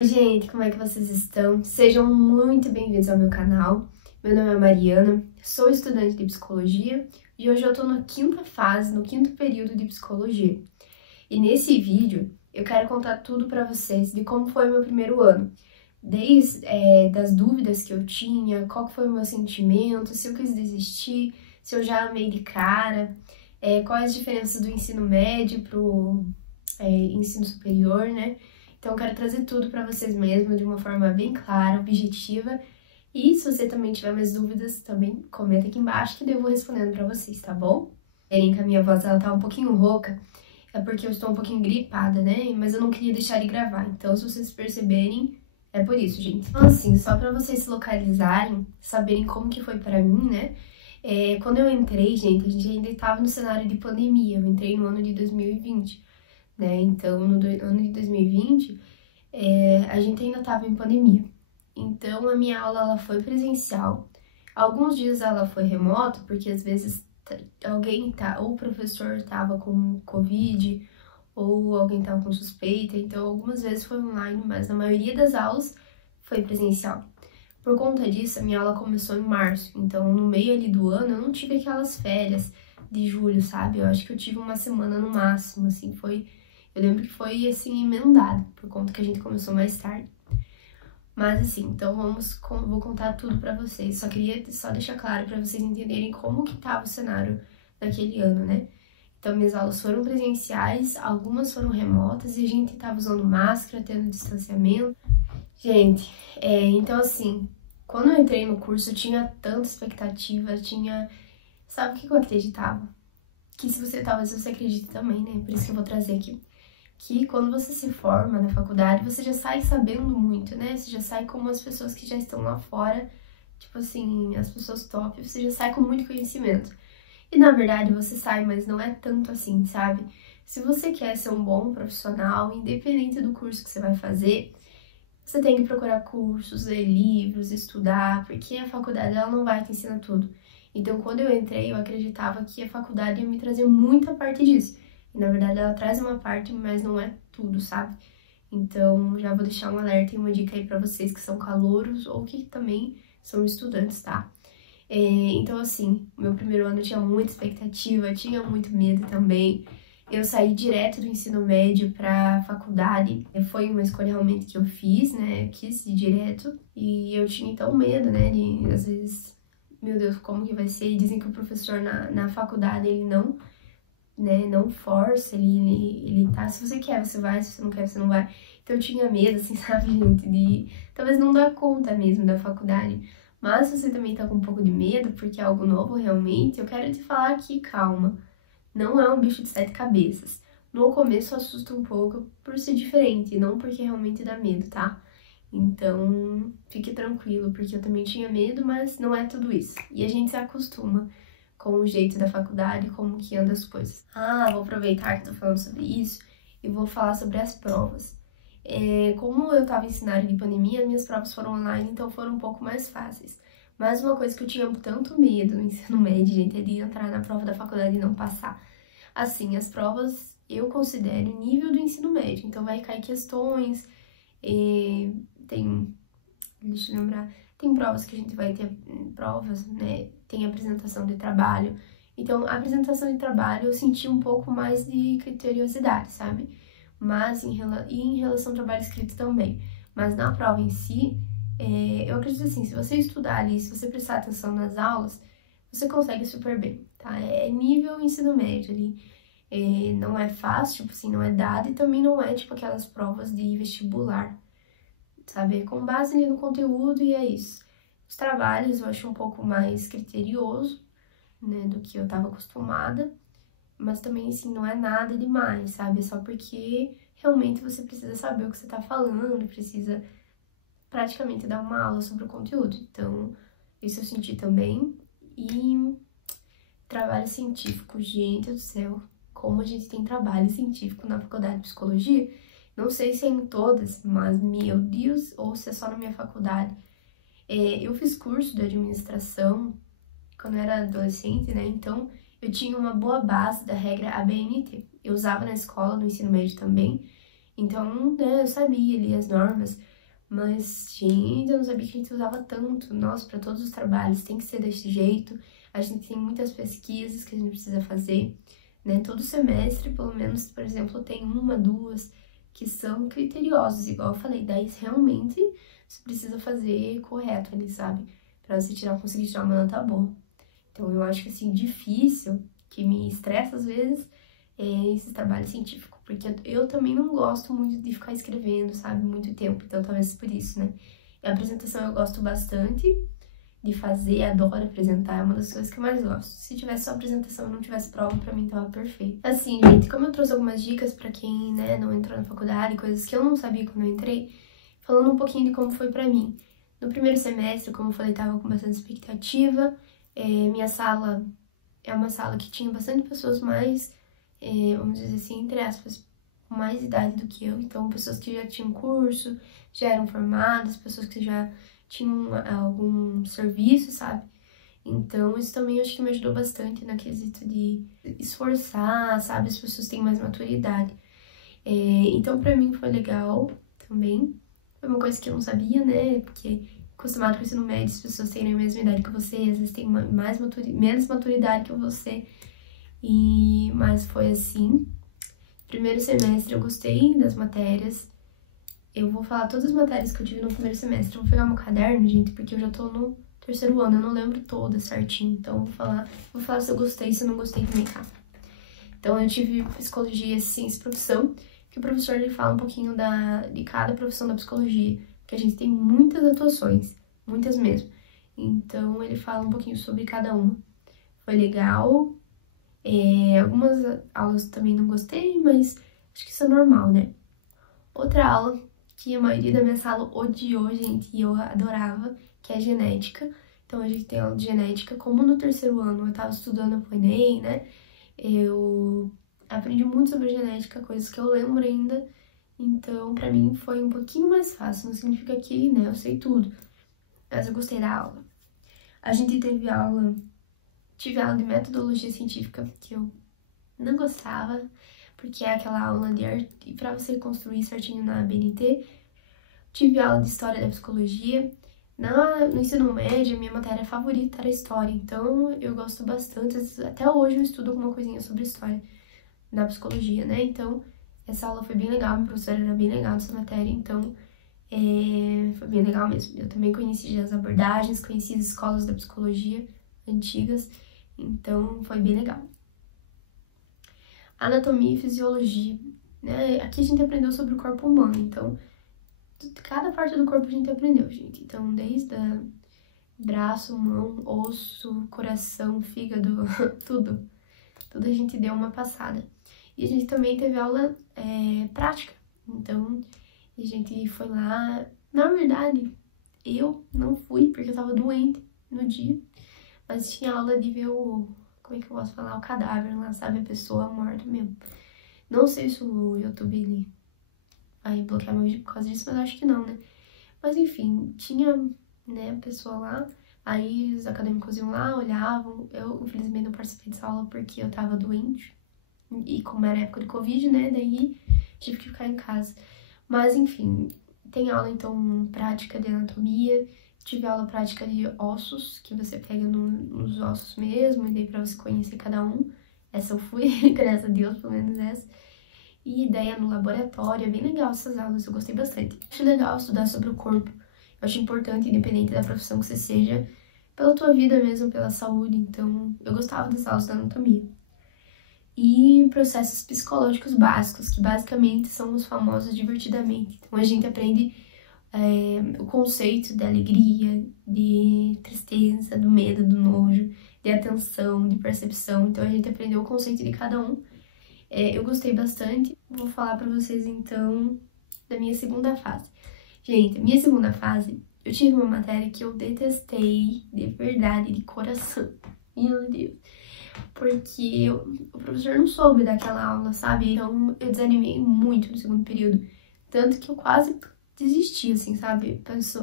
Oi, gente, como é que vocês estão? Sejam muito bem-vindos ao meu canal. Meu nome é Mariana, sou estudante de psicologia e hoje eu tô na quinta fase, no quinto período de psicologia. E nesse vídeo eu quero contar tudo pra vocês de como foi o meu primeiro ano. Desde das dúvidas que eu tinha, qual que foi o meu sentimento, se eu quis desistir, se eu já amei de cara, quais as diferenças do ensino médio pro ensino superior, né? Então, eu quero trazer tudo para vocês mesmos de uma forma bem clara, objetiva. E se você também tiver mais dúvidas, também comenta aqui embaixo que daí eu vou respondendo para vocês, tá bom? Verem que a minha voz ela tá um pouquinho rouca, é porque eu estou um pouquinho gripada, né? Mas eu não queria deixar de gravar. Então, se vocês perceberem, é por isso, gente. Então, assim, só para vocês se localizarem, saberem como que foi para mim, né? Quando eu entrei, gente, a gente ainda estava no cenário de pandemia. Eu entrei no ano de 2020. Né? Então, no ano de 2020, a gente ainda estava em pandemia. Então, a minha aula ela foi presencial. Alguns dias ela foi remoto, porque às vezes ou o professor estava com Covid, ou alguém estava com suspeita. Então, algumas vezes foi online, mas na maioria das aulas foi presencial. Por conta disso, a minha aula começou em março. Então, no meio ali do ano, eu não tive aquelas férias de julho, sabe? Eu acho que eu tive uma semana no máximo, assim, eu lembro que foi, assim, emendado, por conta que a gente começou mais tarde. Mas, assim, então vou contar tudo pra vocês. Só queria deixar claro pra vocês entenderem como que tava o cenário naquele ano, né? Então, minhas aulas foram presenciais, algumas foram remotas e a gente tava usando máscara, tendo distanciamento. Gente, então, assim, quando eu entrei no curso, eu tinha tanta expectativa, Sabe o que eu acreditava? Que se você, talvez você acredite também, né? Por isso que eu vou trazer aqui. Que quando você se forma na faculdade, você já sai sabendo muito, né? Você já sai como as pessoas que já estão lá fora, tipo assim, as pessoas top, você já sai com muito conhecimento. E na verdade você sai, mas não é tanto assim, sabe? Se você quer ser um bom profissional, independente do curso que você vai fazer, você tem que procurar cursos, ler livros, estudar, porque a faculdade ela não vai te ensinar tudo. Então, quando eu entrei, eu acreditava que a faculdade ia me trazer muita parte disso. E, na verdade, ela traz uma parte, mas não é tudo, sabe? Então, já vou deixar um alerta e uma dica aí pra vocês que são calouros ou que também são estudantes, tá? Então, assim, meu primeiro ano tinha muita expectativa, tinha muito medo também. Eu saí direto do ensino médio para faculdade. Foi uma escolha realmente que eu fiz, né? Eu quis ir direto. E eu tinha então medo, né? De, às vezes, meu Deus, como que vai ser? E dizem que o professor na faculdade, ele não, né? Não força, ele tá... Se você quer, você vai. Se você não quer, você não vai. Então eu tinha medo, assim, sabe, gente? De talvez não dar conta mesmo da faculdade. Mas se você também tá com um pouco de medo, porque é algo novo realmente, eu quero te falar aqui, calma. Não é um bicho de 7 cabeças. No começo assusta um pouco por ser diferente, não porque realmente dá medo, tá? Então, fique tranquilo, porque eu também tinha medo, mas não é tudo isso. E a gente se acostuma com o jeito da faculdade, como que anda as coisas. Vou aproveitar que eu tô falando sobre isso e vou falar sobre as provas. Como eu tava em cenário de pandemia, minhas provas foram online, então foram um pouco mais fáceis. Mas uma coisa que eu tinha tanto medo no ensino médio, gente, é de entrar na prova da faculdade e não passar. Assim, as provas eu considero nível do ensino médio, então vai cair questões, deixa eu lembrar, tem provas que a gente vai ter provas, né, tem apresentação de trabalho. Então, a apresentação de trabalho eu senti um pouco mais de criteriosidade, sabe? Mas em relação ao trabalho escrito também. Mas na prova em si, eu acredito assim, se você estudar ali, se você prestar atenção nas aulas, você consegue super bem, tá? É nível ensino médio ali. Não é fácil, tipo assim, não é dado e também não é tipo aquelas provas de vestibular, sabe? É com base ali no conteúdo e é isso. Os trabalhos eu acho um pouco mais criterioso, né, do que eu tava acostumada, mas também, assim, não é nada demais, sabe? É só porque realmente você precisa saber o que você tá falando, precisa praticamente dar uma aula sobre o conteúdo. Então, isso eu senti também. E trabalho científico, gente do céu, como a gente tem trabalho científico na faculdade de psicologia. Não sei se é em todas, mas meu Deus, ou se é só na minha faculdade. Eu fiz curso de administração quando eu era adolescente, né? Então eu tinha uma boa base da regra ABNT. Eu usava na escola, no ensino médio também. Então, né, eu sabia ali as normas. Mas, gente, eu não sabia que a gente usava tanto. Nossa, para todos os trabalhos tem que ser desse jeito. A gente tem muitas pesquisas que a gente precisa fazer, né? Todo semestre, pelo menos, por exemplo, tem uma, duas que são criteriosas, igual eu falei. Daí, realmente, você precisa fazer correto ali, sabe? Pra você conseguir tirar uma nota boa. Então, eu acho que, assim, difícil, que me estressa às vezes, é esse trabalho científico. Porque eu também não gosto muito de ficar escrevendo, sabe? Muito tempo. Então, talvez por isso, né? E a apresentação eu gosto bastante de fazer, adoro apresentar, é uma das coisas que eu mais gosto. Se tivesse só apresentação e não tivesse prova, pra mim tava perfeito. Assim, gente, como eu trouxe algumas dicas pra quem, né, não entrou na faculdade, coisas que eu não sabia quando eu entrei, falando um pouquinho de como foi pra mim. No primeiro semestre, como eu falei, tava com bastante expectativa. Minha sala é uma sala que tinha bastante pessoas mais, vamos dizer assim, entre aspas, com mais idade do que eu. Então, pessoas que já tinham curso, já eram formadas, pessoas que já tinham algum serviço, sabe? Então, isso também acho que me ajudou bastante na quesito de esforçar, sabe? As pessoas têm mais maturidade. Então, pra mim foi legal também. Foi uma coisa que eu não sabia, né? Porque acostumado com o ensino médio, as pessoas têm a mesma idade que você, às vezes têm menos maturidade que você. Mas foi assim. Primeiro semestre eu gostei das matérias. Eu vou falar todas as matérias que eu tive no primeiro semestre. Eu vou pegar meu caderno, gente, porque eu já tô no terceiro ano, eu não lembro todas certinho. Então eu vou falar se eu gostei, se eu não gostei também, tá? Então eu tive psicologia, ciência e profissão, que o professor ele fala um pouquinho de cada profissão da psicologia, que a gente tem muitas atuações, muitas mesmo. Então ele fala um pouquinho sobre cada uma. Foi legal. Algumas aulas também não gostei, mas acho que isso é normal, né? Outra aula que a maioria da minha sala odiou, gente, e eu adorava, que é genética. Então, a gente tem aula de genética. Como no terceiro ano eu tava estudando pro Enem, né? Eu aprendi muito sobre genética, coisas que eu lembro ainda. Então, pra mim, foi um pouquinho mais fácil. Não significa que, né, eu sei tudo. Mas eu gostei da aula. A gente tive aula de metodologia científica, que eu não gostava, porque é aquela aula de arte para você construir certinho na BNT. Tive aula de história da psicologia. No ensino médio, minha matéria favorita era história, então eu gosto bastante. Até hoje eu estudo alguma coisinha sobre história na psicologia, né? Então, essa aula foi bem legal, minha professora era bem legal nessa matéria, então foi bem legal mesmo. Eu também conheci já as abordagens, conheci as escolas da psicologia antigas, então foi bem legal. Anatomia e fisiologia, né? Aqui a gente aprendeu sobre o corpo humano, então cada parte do corpo a gente aprendeu, gente. Então, desde braço, mão, osso, coração, fígado, tudo a gente deu uma passada. E a gente também teve aula prática, então a gente foi lá. Na verdade, eu não fui porque eu tava doente no dia, mas tinha aula de ver como é que eu posso falar? O cadáver lá, sabe? A pessoa morta mesmo. Não sei se o YouTube ele vai bloquear meu vídeo por causa disso, mas acho que não, né? Mas enfim, tinha, né, a pessoa lá, aí os acadêmicos iam lá, olhavam. Eu, infelizmente, não participei dessa aula porque eu tava doente. E como era época de Covid, né, daí tive que ficar em casa. Mas enfim, tem aula, então, prática de anatomia. Tive aula prática de ossos, que você pega nos ossos mesmo, e daí pra você conhecer cada um. Essa eu fui, graças a Deus, pelo menos essa. E ideia no laboratório, é bem legal essas aulas, eu gostei bastante. Acho legal estudar sobre o corpo, eu acho importante, independente da profissão que você seja, pela tua vida mesmo, pela saúde, então eu gostava das aulas da anatomia. E processos psicológicos básicos, que basicamente são os famosos divertidamente. Então a gente aprende o conceito da alegria, de tristeza, do medo, do nojo, de atenção, de percepção. Então a gente aprendeu o conceito de cada um. Eu gostei bastante. Vou falar pra vocês então da minha segunda fase. Gente, minha segunda fase, eu tive uma matéria que eu detestei de verdade, de coração. Meu Deus. Porque o professor não soube daquela aula, sabe? Então eu desanimei muito no segundo período. Tanto que eu quase desisti, assim, sabe?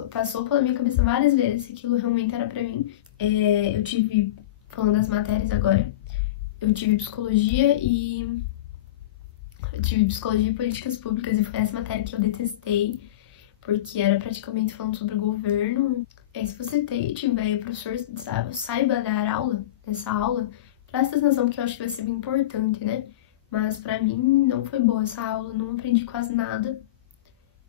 Passou pela minha cabeça várias vezes se aquilo realmente era pra mim. Eu tive, falando das matérias agora, eu tive psicologia e políticas públicas, e foi essa matéria que eu detestei, porque era praticamente falando sobre o governo. Se você tiver e o professor saiba dar aula nessa aula, presta atenção, porque eu acho que vai ser bem importante, né? Mas pra mim não foi boa essa aula, não aprendi quase nada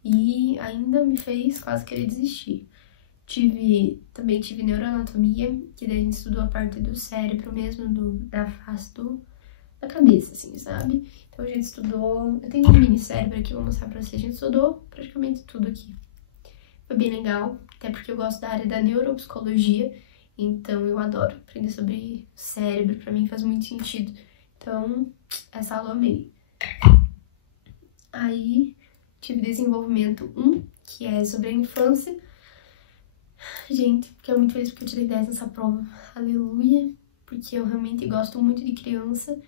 e ainda me fez quase querer desistir. Também tive neuroanatomia, que daí a gente estudou a parte do cérebro mesmo, da face da cabeça, assim, sabe? Então a gente estudou, eu tenho um mini cérebro aqui, vou mostrar pra vocês, a gente estudou praticamente tudo aqui. Foi bem legal, até porque eu gosto da área da neuropsicologia, então eu adoro aprender sobre cérebro, pra mim faz muito sentido. Então, essa aula eu amei. Aí, tive desenvolvimento 1, que é sobre a infância. Gente, fiquei muito feliz porque eu tirei 10 nessa prova. Aleluia! Porque eu realmente gosto muito de criança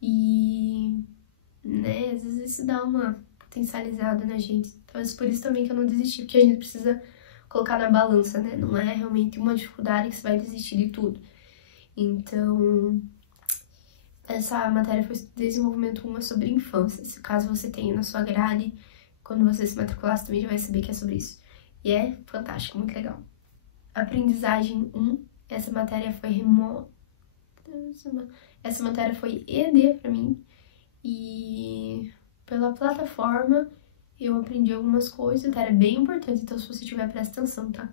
e, né, às vezes isso dá uma potencializada na gente. Então, é por isso também que eu não desisti, porque a gente precisa colocar na balança, né? Não é realmente uma dificuldade que você vai desistir de tudo. Então, essa matéria foi desenvolvimento 1, é sobre infância. Se caso você tenha na sua grade, quando você se matricular, você também já vai saber que é sobre isso. E é fantástico, muito legal. Aprendizagem 1, essa matéria foi Essa matéria foi EAD pra mim. E pela plataforma eu aprendi algumas coisas, tá? Era bem importante, então se você tiver, presta atenção, tá?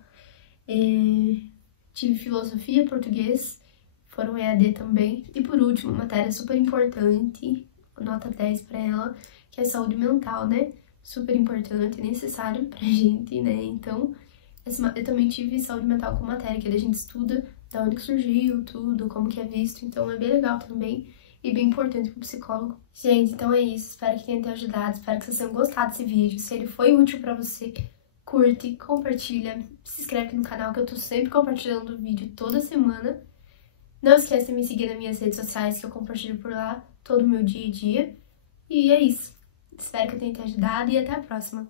Tive filosofia, português, foram EAD também. E por último, matéria super importante, nota 10 pra ela, que é saúde mental, né? Super importante, necessário pra gente, né? Então, eu também tive saúde mental como matéria, que a gente estuda da onde que surgiu, tudo, como que é visto. Então, é bem legal também e bem importante pro psicólogo. Gente, então é isso. Espero que tenha te ajudado, espero que vocês tenham gostado desse vídeo. Se ele foi útil pra você, curte, compartilha, se inscreve aqui no canal, que eu tô sempre compartilhando vídeo toda semana. Não esquece de me seguir nas minhas redes sociais, que eu compartilho por lá todo o meu dia a dia. E é isso. Espero que eu tenha te ajudado e até a próxima.